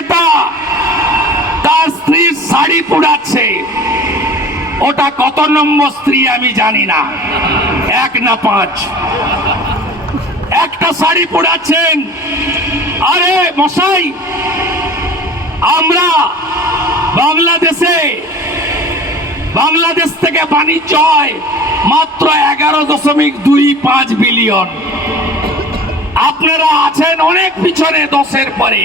নেতা, তার স্ত্রীর শাড়ি পুড়াচ্ছে। ওটা কত নম্বর স্ত্রী আমি জানি না। এক না পাঁচ। একটা শাড়ি পড়াচ্ছেন। আরে মশাই, আমরা বাংলাদেশে, বাংলাদেশ থেকে বাণিজ্য হয় মাত্র এগারো দশমিক দুই পাঁচ বিলিয়ন। আপনারা আছেন অনেক পিছনে দশের পরে।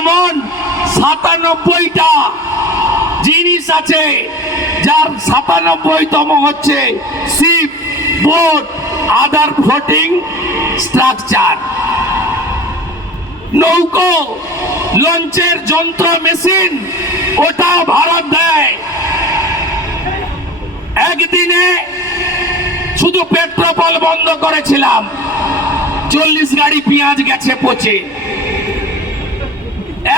এমন সাতানব্বইটা জিনিস আছে, যার সাতানব্বইতম হচ্ছে ship boat other floating structure. নৌকো, লঞ্চের যন্ত্র, মেশিন, ওটা ভারত দেয়। একদিনে শুধু পেট্রোপল বন্ধ করেছিলাম, চল্লিশ গাড়ি পেঁয়াজ গেছে পচে।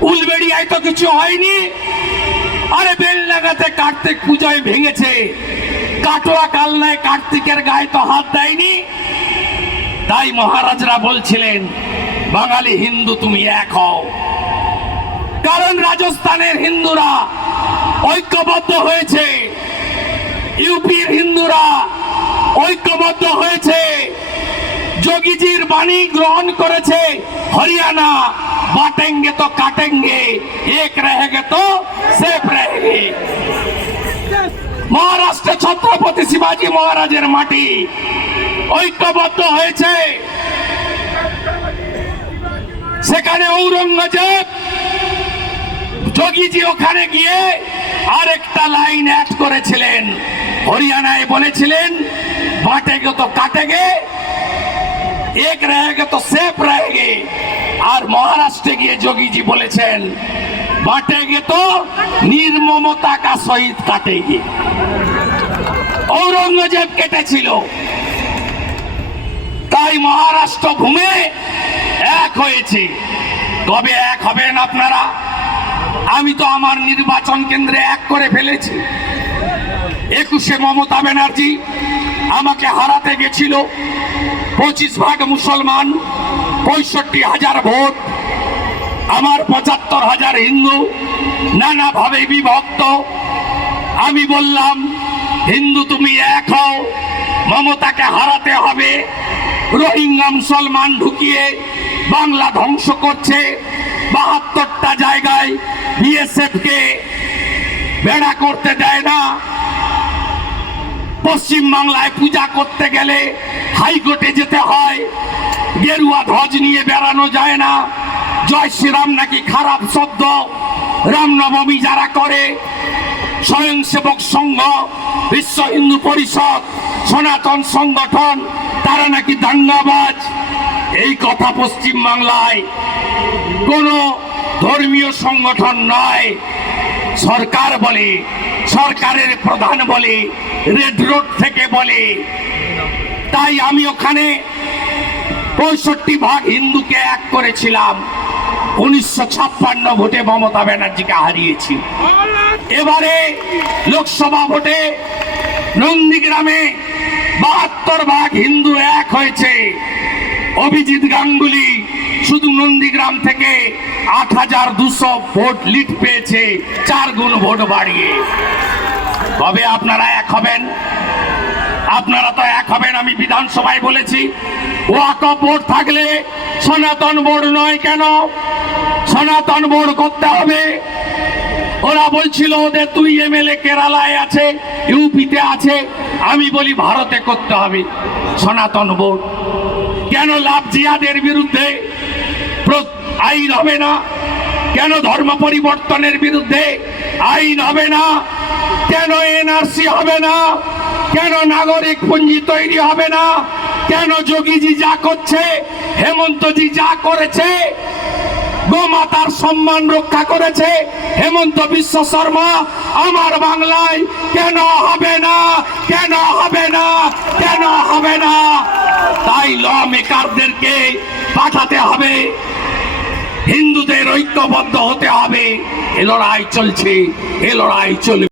উলবেড়িয়ায় তো কিছু হয়নি। আরে বেলডাঙ্গাতে কার্তিক পুজোয় ভেঙেছে। কাটোয়া কালনায় কার্তিকের গায়ে তো হাত দেয়নি। তাই মহারাজরা বলছিলেন, বাঙালি হিন্দু তুমি এক হও। কারণ রাজস্থানের হিন্দুরা ঐক্যবদ্ধ হয়েছে। ইউপির হিন্দুরা ঐক্যবদ্ধ হয়েছে। যোগীজির বাণী গ্রহণ করেছে হরিয়ানা। বাটেঙ্গে তো কাটেঙ্গে এক रहेंगे তো সেফ रहेंगे মহারাষ্ট্রে ছত্রপতি শিবাজী মহারাজের মাটি ঐক্যবদ্ধ হয়েছে সেখানে ঔরঙ্গজেব যোগীজি ওখানে গিয়ে আরেকটা লাইন অ্যাড করেছিলেন হরিয়ানায় বলেছিলেন বাটেগে তো কাটেগে এক रहेंगे তো সেফ रहेंगे আর মহারাষ্ট্রে গিয়ে যোগীজি বলেছেন বাটেগে তো নির্মমতা কা শহীদ কাটেগে ঔরঙ্গজেব কেটেছিল। তাই মহারাষ্ট্র ঘুমে এক হয়েছে। কবে এক হবেন আপনারা? আমি তো আমার নির্বাচন কেন্দ্রে এক করে ফেলেছি। একুশে মমতা ব্যানার্জি আমাকে হারাতে গেছিল। পঁচিশ ভাগ মুসলমান পঁয়ষট্টি হাজার ভোট, আমার পঁচাত্তর হাজার হিন্দু নানাভাবে বিভক্ত। আমি বললাম, হিন্দু তুমি এক হও, মমতাকে হারাতে হবে। রোহিঙ্গা মুসলমান ঢুকিয়ে বাংলা ধ্বংস করছে। বাহাত্তরটা জায়গায় বিএসএফকে বেড়া করতে দেয় না। পশ্চিম বাংলায় পূজা করতে গেলে হাইকোর্টে যেতে হয়। গেরুয়া ধ্বজ নিয়ে বেড়ানো যায় না। জয় শ্রীরাম নাকি খারাপ শব্দ? রামনবমী যারা করে স্বয়ংসেবক সংঘ, বিশ্ব হিন্দু পরিষদ, সনাতন সংগঠন, তারা নাকি দাঙ্গাবাজ? এই কথা পশ্চিম বাংলায় কোনো ধর্মীয় সংগঠন নয়। সরকার বলে, সরকারের প্রধান বলে, রেড রোড থেকে বলে। তাই আমি ওখানে পঁয়ষট্টি ভাগ হিন্দুকে এক করেছিলাম। উনিশশো ছাপ্পান্ন ভোটে মমতা ব্যানার্জিকে হারিয়েছি। এবারে লোকসভা ভোটে নন্দীগ্রামে বাহাত্তর ভাগ হিন্দু এক হয়েছে। অভিজিৎ গাঙ্গুলি শুধু নন্দীগ্রাম থেকে আট হাজার দুশো ভোট লিড পেয়েছে, চার গুণ ভোট বাড়িয়ে। কবে আপনারা এক হবেন? আপনারা তো এক হবেন, আমি বিধানসভায় বলেছি। ওয়াক বোর্ড থাকলে সনাতন বোর্ড নয় কেন? সনাতন বোর্ড করতে হবে। ওরা বলছিল ওদের দুই এমএলএ কেরালায় আছে, ইউপিতে আছে। আমি বলি ভারতে করতে হবে সনাতন বোর্ড। কেন লাভ জিয়াদের বিরুদ্ধে আইন হবে না? কেন ধর্ম পরিবর্তনের বিরুদ্ধে আইন হবে না? কেন এনআরসি হবে না? কেন নাগরিক পুঞ্জি তৈরি হবে না? কেন যোগীজি যা করছে, হেমন্তজি যা করেছে, গোমাতার সম্মান রক্ষা করেছে, হেমন্ত বিশ্ব শর্মা, আমার বাংলায় কেন হবে না? কেন হবে না? কেন হবে না? তাই ল মেকারদেরকে পাঠাতে হবে। হিন্দুদের ঐক্যবদ্ধ হতে হবে। এ লড়াই চলছে, এ লড়াই চলবে।